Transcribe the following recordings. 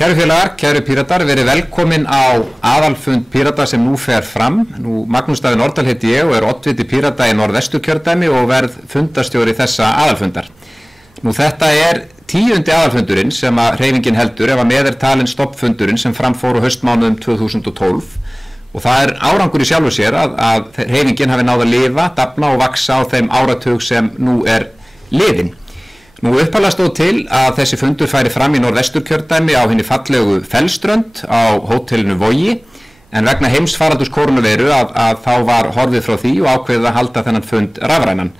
Kæru félagar, kæru Píratar, verið velkomin á aðalfund Pírata sem nú fer fram. Magnús Daði Nordal heiti ég og oddviti Pírata í Norðvesturkjördæmi og verð fundarstjóri þessa aðalfundar. Þetta er 10. aðalfundurinn sem að hreyfingin heldur ef að með talinn stoppfundurinn sem fram fór á haustmánuðum 2012 og það er árangur í sjálfu sér að hreyfingin hafi náð að lifa, dafna og vaksa á þeim áratug sem nú er liðinn. Upphaflega stóð til að þessi fundur færi fram í Norðvesturkjördæmi á hinni fallegu Fellströnd á hótelinu Vogi en vegna heimsfaraldurs koronaveiru að þá var horfið frá því og ákveðið að halda þennan fund rafrænan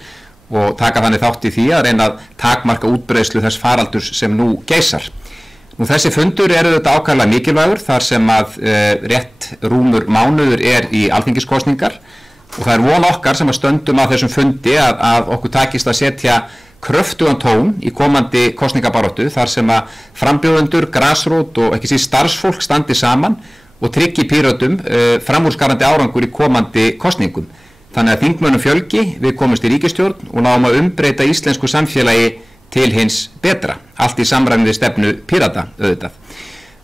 og taka þannig þátt í því að reyna að takmarka útbreiðslu þess faraldurs sem nú geisar. Þessi fundur eru þetta ákaflega mikilvægur þar sem að rétt rúmur mánuður er í alþingiskosningar og það er von okkar sem að stöndum að þessum fundi að okkur takist að setja kröftugan tón í komandi kosningabaráttu þar sem að frambjóðendur, grasrót og ekki síst starfsfólk standi saman og tryggi Pírötum framúrskarandi árangur í komandi kosningum. Þannig að þingmönnum fjölgi, við komumst í ríkisstjórn og náum að umbreyta íslensku samfélagi til hins betra, allt í samræmi við stefnu Pírata auðvitað.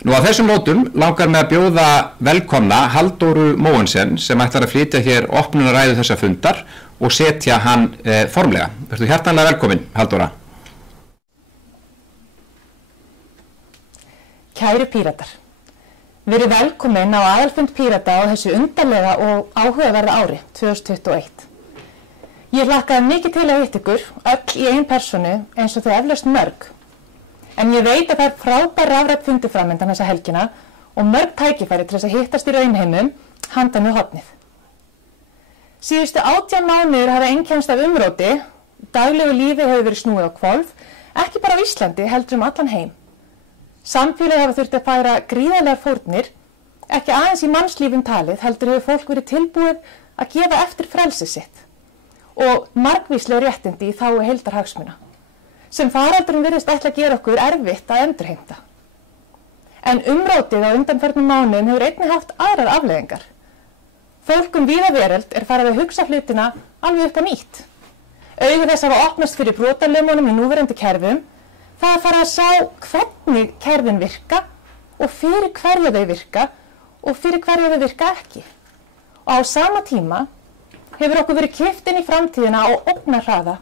Á þessum nótum langar mig að bjóða velkomna Halldóru Mogensen sem ætlar að flytja hér opnunarræðu þessa fundar og setja hann formlega. Vertu hjartanlega velkomin, Halldóra. Kæru Píratar, verið velkomin á aðalfund Pírata á þessu undarlega og áhugaverða ári 2021. Ég hlakkaði mikið til að hitta ykkur, öll í ein personu eins og þau eflaust mörg. En ég veit að það er frábær rafrænt fundi framöndan þessa helgina og mörg tækifæri til þess að hittast í raunheimum handan við hornið. Síðustu 18 mánuðir hafa einkennst af umróti, daglegu lífi hefur verið snúið á hvolf, ekki bara á Íslandi heldur allan heim. Samfélagið hafa þurft að færa gríðarlegar fórnir, ekki aðeins í mannslífum talið heldur hefur fólk verið tilbúið að gefa eftir frelsi sitt og margvísleg réttindi í þágu heildarhagsmuna, sem faraldurinn virðist ætla að gera okkur erfitt að endurheimta. En umrótið á undanförnum mánuðum hefur einnig haft aðrar afleiðingar. Fólk víða veröld er farið að hugsa hlutina alveg upp á nýtt. Augu þess hafa opnast fyrir brotalömunum í núverandi kerfum, það að fara að sjá hvernig kerfin virka og fyrir hverja þau virka og fyrir hverja þau virka ekki. Og á sama tíma hefur okkur verið kippt inn í framtíðina á ógnarhraða.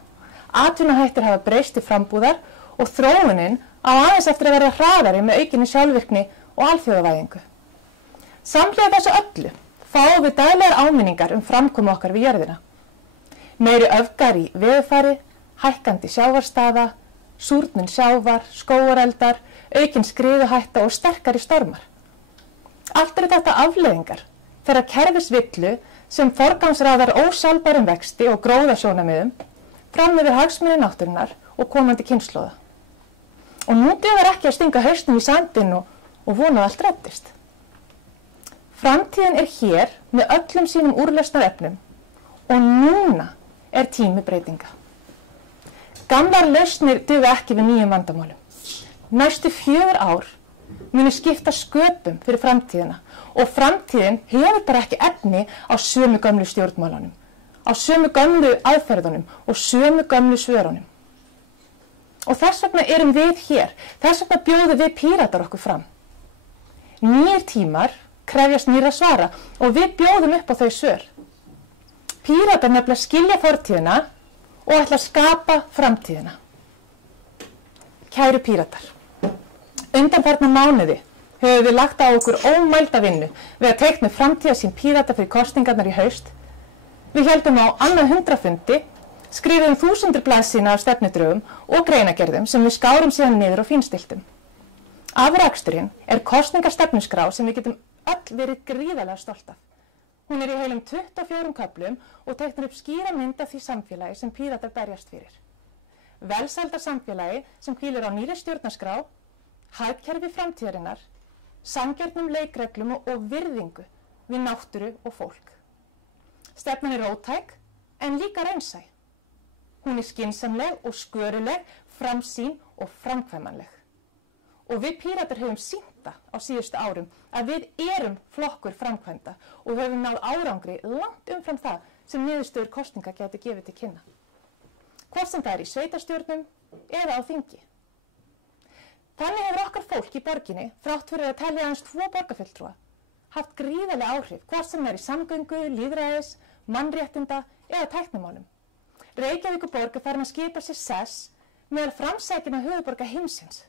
Atvinnuhættir hafa breyst til frambúðar og þróunin á aðeins eftir að vera hraðari með aukinni sjálfvirkni og alþjóðavæðingu. Samhliða þessu öllu fáum við daglegar áminningar framkomu okkar við jörðina. Meiri öfgar í veðurfari, hækkandi sjávarstaða, súrnun sjávar, skógareldar, aukin skriðuhætta og sterkari stormar. Allt eru þetta afleiðingar þeirra kerfisvillu sem forgangsraðar ósjálfbærum vexti og gróðasjónarmiðum fram yfir hagsmuni náttúrunnar og komandi kynslóða. Og nú dugar ekki að stinga hausnum í sandinn og vona að allt reddist. Framtíðin er hér með öllum sínum úrlausnarefnum og núna er tími breytinga. Gamlar lausnir duga ekki við nýjum vandamálum. Næstu 4 ár munu skipta sköpum fyrir framtíðina og framtíðin hefur bara ekki efni á sömu gömlu stjórnmálunum, á sömu gömlu aðferðunum og sömu gömlu svörunum. Og þess vegna erum við hér, þess vegna bjóðum við Píratar okkur fram. Nýir tímar krefjast nýrra svara og við bjóðum upp á þau svör. Píratar nefnilega skilja fortíðina og ætla að skapa framtíðina. Kæru Píratar, undanfarna mánuði höfum við lagt á okkur ómælda vinnu við að teikna framtíðarsýn Pírata fyrir kosningarnar í haust. Við héldum á annað 100 fundi, skrifum þúsundir blaðsíðna af stefnudrögum og greinagerðum sem við skárum síðan niður og fínstiltum. Afraksturinn er kosningastefnuskrá sem við getum öll verið gríðarlega stolt af. Hún er í heilum 24 köflum og teiknar upp skýra mynd af því samfélagi sem Píratar berjast fyrir. Velsældarsamfélagi sem hvílir á nýrri stjórnarskrá, hagkerfi framtíðarinnar, sanngjarnum leikreglum og virðingu við náttúru og fólk. Stefnan er róttæk en líka raunsæ. Hún er skynsamleg og sköruleg, framsýn og framkvæmanleg. Og við Píratar höfum sýnt það á síðustu árum að við erum flokkur framkvæmda og höfum náð árangri langt umfram það sem niðurstöður kosninga gæti gefið til kynna. Hvort sem það er í sveitarstjórnum eða á þingi. Þannig hefur okkar fólk í borginni, þrátt fyrir að telja aðeins 2 borgarfulltrúa, haft gríðarlega áhrif, hvort sem er í samgöngu, lýðræðis, mannréttinda eða tæknimálum. Reykjavíkurborg er farin að skipa sér sess meðal framsækinna höfuðborga heimsins,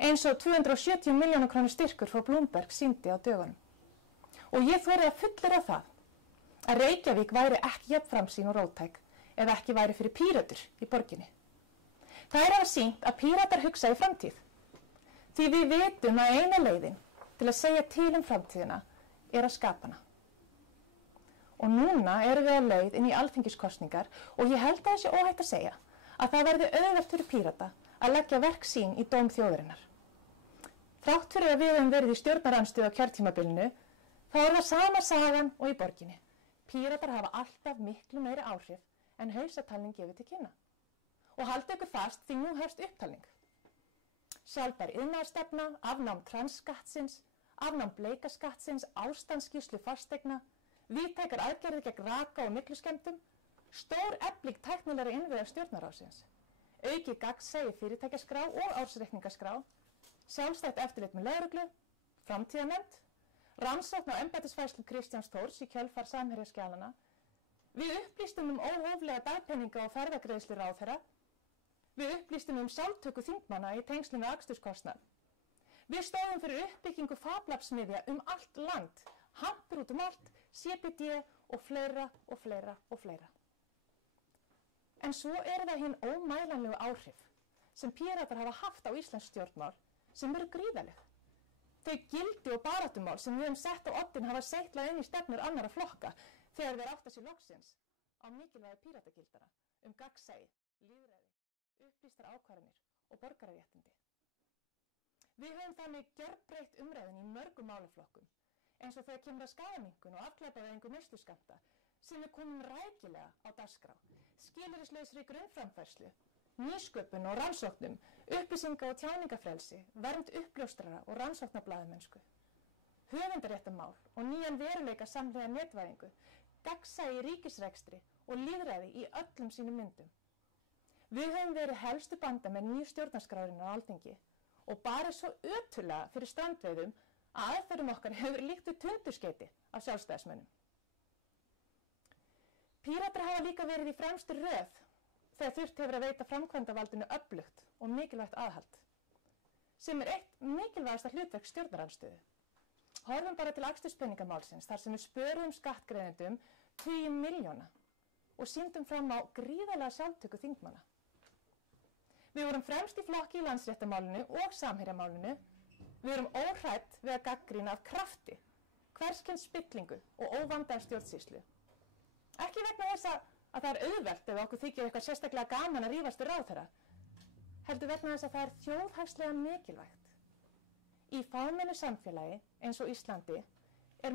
eins og 270 milljóna krónu styrkur frá Bloomberg sýndi á dögunum. Og ég þori að fullyrða það að Reykjavík væri ekki jafn framsýn og róttæk ef ekki væri fyrir Píratar í borginni. Það er að sýnt að Píratar hugsa í framtíð. Því við vitum að eina leiðin til að segja til framtíðina er að skapa hana. Og núna erum við á leið inn í alþingiskosningar og ég held að það sé óhætt að segja að það verði auðvelt fyrir Pírata að leggja verk sín í dóm þjóðarinnar. Þrátt fyrir að við höfum verið í stjórnarandstöðu á kjörtímabilinu, þá er það sama sagan og í borginni. Píratar hafa alltaf miklu meiri áhrif en hausatalning gefur til kynna. Og haldið ykkur fast því nú hefst upptalning. Sjálfbær iðnaðarstefna, afnám transskattsins, afnám bleikaskattsins, ástandsskýrslu fasteigna, víðtækar aðgerðir gegn raka og mygluskemmdum, stór efling tæknilegri innviða stjórnarráðsins, aukið gagnsæi fyrirtækjaskrá og ársreikningaskrá, sjálfstætt eftirlit með lögreglu, framtíðanefnd, rannsókn á embættisfærslum Kristjáns Þórs í kjölfar Samherjaskjalanna. Við upplýstum óhóflega dagpeninga og ferðagreiðslur ráðherra. Við upplýstum sjálftöku þingmanna í tengslum við aksturskostnað. Við stóðum fyrir uppbyggingu fablabsmiðja allt land, hampur út allt, CBD og fleira og fleira og fleira. En svo það hinn ómælanlegu áhrif sem Píratar hafa haft á íslensk stjórnmál sem eru gríðarleg. Þau gildi og baráttumál sem við höfum sett á oddinn hafa seitlað inn í stefnur annarra flokka þegar þeir átta sig loksins á mikilvægi Píratagildara gagnsæi, lýðræði, upplýstar ákvarðanir og borgararéttindi. Við höfum þannig gjörbreytt umræðunni í mörgum málaflokkum, eins og þegar kemur að skaðaminnkun og afglæpavæðingu neysluskammta sem við komum rækilega á dagskrá, skilyrðislausri grunnframfærslu, nýsköpun og rannsóknum, upplýsinga- og tjáningafrelsi, vernd uppljóstrara og rannsóknarblaðamennsku, höfundaréttarmál og nýjan veruleika samhliða netvæðingu, gagnsæi í ríkisrekstri og lýðræði í öllum sínum myndum. Við höfum verið helstu bandamenn nýju stjórnarskrárinnar á Alþingi og barið svo ötullega fyrir strandveiðum að aðferðum okkar hefur líkt við tundurskeyti af sjálfstæðismönnum. Píratar hafa líka verið í fremstu röð þegar þurft hefur að veita framkvæmdavaldinu öflugt og mikilvægt aðhald, sem eitt mikilvægasta hlutverk stjórnarandstöðu. Horfum bara til aksturspeningamálsins þar sem við spöruðum skattgreiðendum tugi milljóna og sýndum fram á gríðarlega sjálftöku þingmanna. Við vorum fremst í flokki í Landsréttarmálinu og Samherjamálinu. Við vorum óhrædd við að gagnrýna af krafti hvers kyns spillingu og óvandaða stjórnsýslu. Ekki vegna þess að það auðvelt ef okkur þykir eitthvað sérstaklega gaman að rífast við ráðherra, heldur vegna þess að það þjóðhagslega mikilvægt. Í fámennu samfélagi eins og Íslandi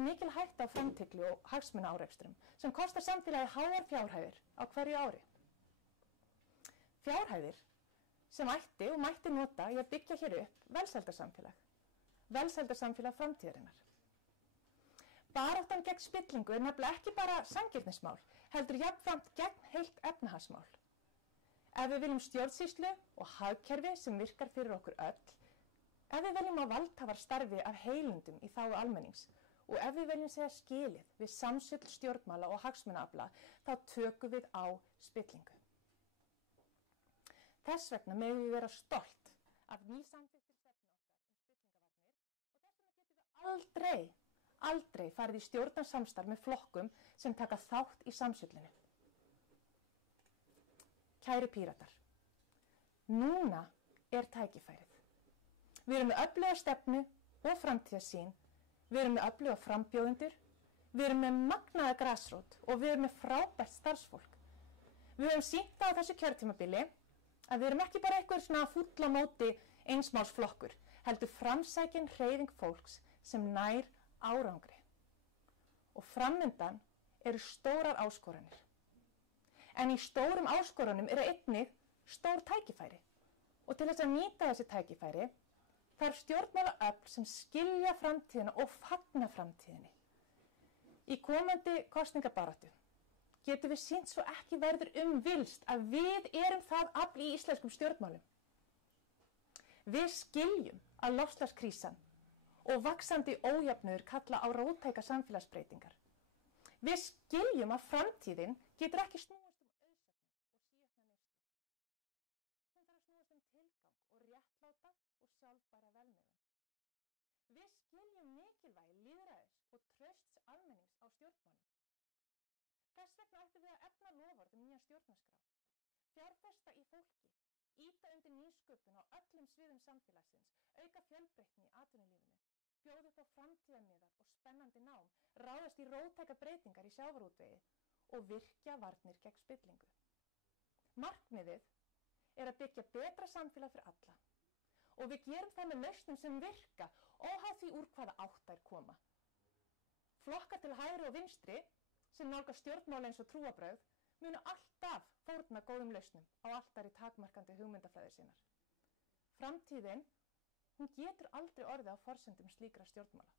mikil hætta á framtyglu og hagsmunaárekstrum sem kostar samfélagi háar fjárhæðir á hverju ári. Fjárhæðir sem ætti og mætti nota í að byggja hér upp velsældarsamfélag framtíðarinnar. Baráttan gegn spillingu nefnilega ekki bara sanngirnismál, heldur jafnframt gegn heilt efnahagsmál. Ef við viljum stjórnsýslu og hagkerfi sem virkar fyrir okkur öll, ef við viljum að valdhafar starfi af heilundum í þágu almennings og ef við viljum segja skilið við samsöll stjórnmála og hagsmunaafla, þá tökum við á spillingu. Þess vegna megum við vera stolt af nýsamþykktri stefnu okkar spillingavarnir og þess vegna getum við aldrei farið í stjórnarsamstarf með flokkum sem taka þátt í samsöllinu. Kæru Píratar, núna tækifærið. Við erum með öfluga stefnu og framtíðarsýn, við erum með öfluga frambjóðendur, við erum með magnaða grasrót og við erum með frábært starfsfólk. Við höfum sýnt það á þessu kjörtímabili að við erum ekki bara einhver svona fúll á móti einsmálsflokkur, heldur framsækin hreyfing fólks sem nær árangri. Og framundan eru stórar áskoranir. En í stórum áskorunum einnig stór tækifæri. Og til þess að nýta þessi tækifæri þarf stjórnmálaöfl sem skilja framtíðina og fagna framtíðinni. Í komandi kosningabaráttu getum við sýnt svo ekki verður villst að við erum það afl í íslenskum stjórnmálum. Við skiljum að loftslagskrísan og vaxandi ójöfnuður kalla á róttækar samfélagsbreytingar. Við skiljum að framtíðin getur ekki snúast auðsöfnun og síaukna neyslu. Hún þarf að snúast tilgang og réttláta og sjálfbæra velmegun. Við skiljum mikilvægi lýðræðis og trausts almennings á stjórnmálum. Þess vegna ættum við að efna loforð nýja stjórnarskrá, fjárfesta í fólki, ýta undir nýsköpun á öllum sviðum samfélagsins, auka fjölbreytni í atvinnulífinu, bjóða upp á framtíðarmiðað og spennandi nám, ráðast í róttækar breytingar í sjávarútvegi og virkja varnir gegn spillingu. Markmiðið er að byggja betra samfélag fyrir alla og við gerum það með lausnum sem virka óháð því úr hvaða átt þær koma. Flokkar til hægri og vinstri sem nálgast stjórnmál eins og trúarbrögð munu alltaf fórna góðum lausnum á altari takmarkandi hugmyndafræði sinnar. Framtíðin, hún getur aldrei orðið á forsendum slíkra stjórnmála.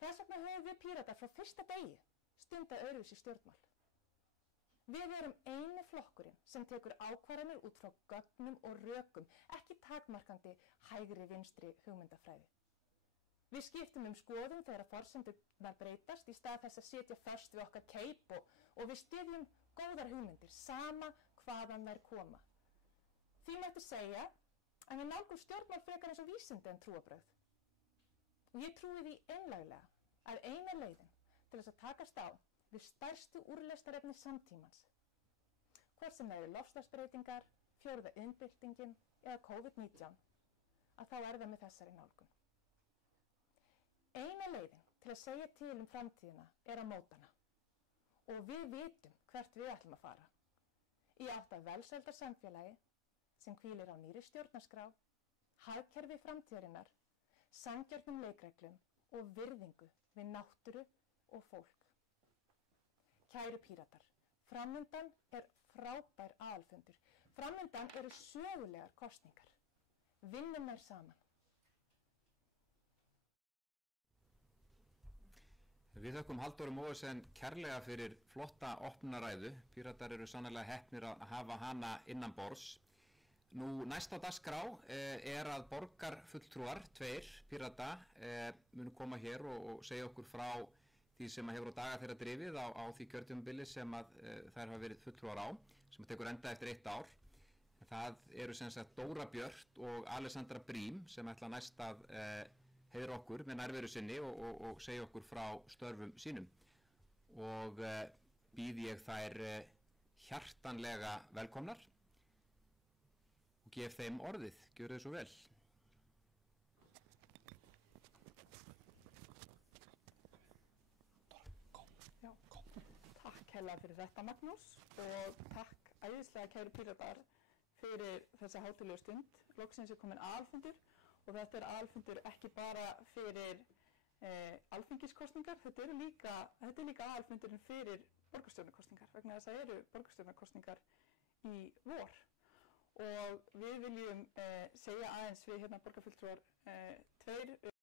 Þess vegna höfum við Píratar frá fyrsta degi stundað öðruvísi stjórnmál. Við erum eini flokkurinn sem tekur ákvarðanir út frá gögnum og rökum, ekki takmarkandi hægri vinstri hugmyndafræði. Við skiptum skoðun þegar forsendurnar breytast í stað þess að sitja föst við okkar keip og við styðjum góðar hugmyndir, sama hvaðan þær koma. Því mætti segja að við nálgumst stjórnmál frekar eins og vísindi en trúarbrögð. Og ég trúi því einlæglega að eina leiðin til þess að takast á við stærstu úrlausnarefni samtímans, hvort sem það eru loftslagsbreytingar, fjórða iðnbyltingin eða COVID-19, að þá er það með þessari nálgun. Eina leiðin til að segja til framtíðina er að móta hana og við vitum hvert við ætlum að fara. Í átt að velsældarsamfélagi sem hvílir á nýrri stjórnarskrá, hagkerfi framtíðarinnar, sanngjörnum leikreglum og virðingu við náttúru og fólk. Kæru Píratar, framundan er frábær aðalfundur. Framundan eru sögulegar kosningar. Vinnum þær saman. Við þökkum Halldóru Mogensen kærlega fyrir flotta opnunaræðu. Píratar eru sannarlega heppnir að hafa hana innan borðs. Nú næst á dagskrá er að borgarfulltrúar, 2 Pírata, munu koma hér og segja okkur frá því sem hefur á daga þeirra drifið á því kjörtímabili sem þær hafa verið fulltrúar á, sem tekur enda eftir 1 ár. Það eru sem sagt Dóra Björt og Alessandra Brím sem ætla næst að heiðra okkur með nærveru sinni og segja okkur frá störfum sínum. Og býð ég þær hjartanlega velkomnar og gef þeim orðið. Gjörið svo vel. Takk hérlega fyrir þetta, Magnús, og takk æðislega kæru Píratar fyrir þessa hátíðlegu stund. Loksins er komin aðalfundur og þetta er aðalfundur ekki bara fyrir alþingiskosningar, þetta er líka aðalfundurinn fyrir borgarstjórnarkosningar, vegna þess að það eru borgarstjórnarkosningar í vor. Og við viljum segja aðeins við borgarfulltrúar 2